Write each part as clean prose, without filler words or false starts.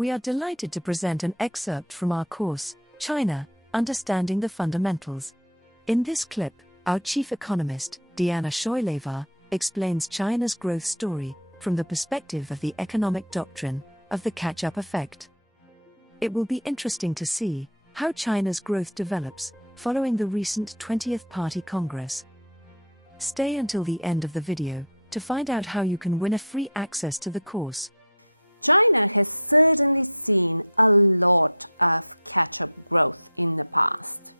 We are delighted to present an excerpt from our course, China, Understanding the Fundamentals. In this clip, our chief economist, Choyleva, explains China's growth story from the perspective of the economic doctrine of the catch-up effect. It will be interesting to see how China's growth develops following the recent 20th Party Congress. Stay until the end of the video to find out how you can win a free access to the course. China has certainly seen a lot of catch-up growth in the past,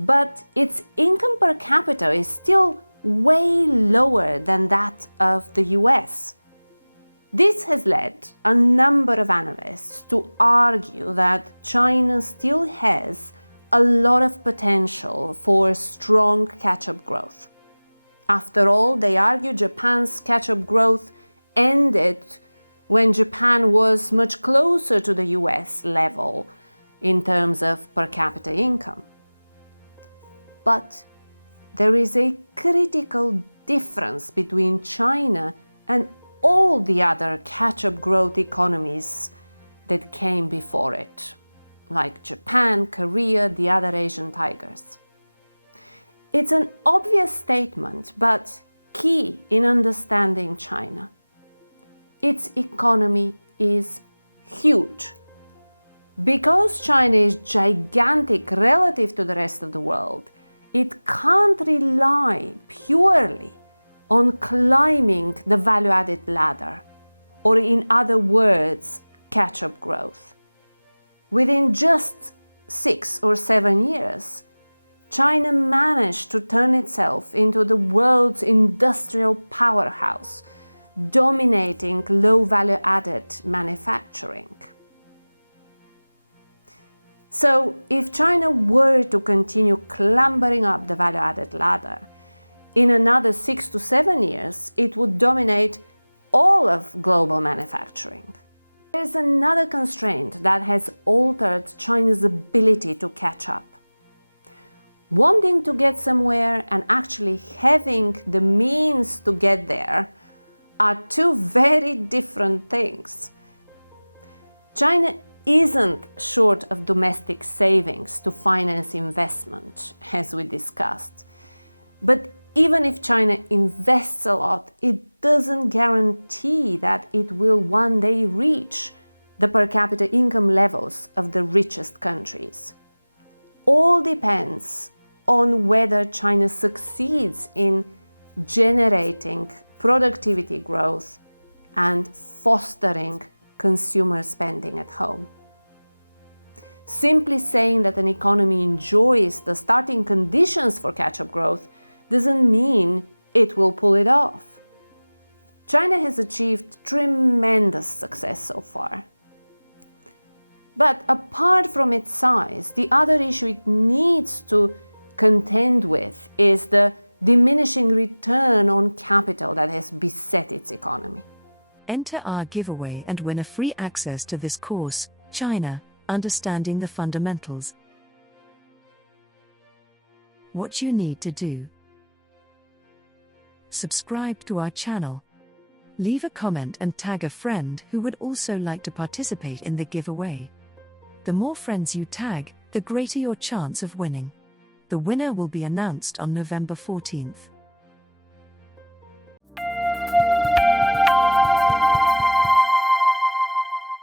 but its income per capita is still way lower than that of the US. This has led a number of analysts to argue that China still has a lot of potential for strong catch-up growth. After all, they argue Japan's catch-up growth ended when Japan was much closer to the US level in terms of per capita income. But there is a critical difference between China and all the other catch-up growth economies that came before it, like Japan, Korea, the other Asian tigers. It's an obvious statement, but key in understanding China. Its economy is huge. Because China is gigantic relative to the rest of the world, it can't rely purely on climbing the value-added ladder, or in other words, catch-up growth. Within just 6 or 7 years, China managed to turn itself into the world's industrial powerhouse, dominating low-value-added manufacturing. So, if China were to continue clambering up the value-added ladder, in another 6 to 7 years, it would dominate all of global manufacturing. There's another constraint that has altered China's ability to catch up. Wanting to get somewhere and actually having the means to get there are two very different things. China isn't short of domestic savings to finance investment, as we discussed. But even if China invests a lot, it doesn't guarantee that it will one day reach the per capita income levels of the richest countries. All depends on whether China succeeds in generating productivity growth and fostering consumer spending at home. Simply saying that an economy enjoys the starting conditions for catch-up growth doesn't mean it will pull it off. China has achieved tremendous success so far. But apart from its size, the other issue it needs to contend with is the diminishing return on capital that has beset its economy. Enter our giveaway and win a free access to this course, China, Understanding the Fundamentals. What you need to do: subscribe to our channel, leave a comment and tag a friend who would also like to participate in the giveaway. The more friends you tag, the greater your chance of winning. The winner will be announced on November 14th.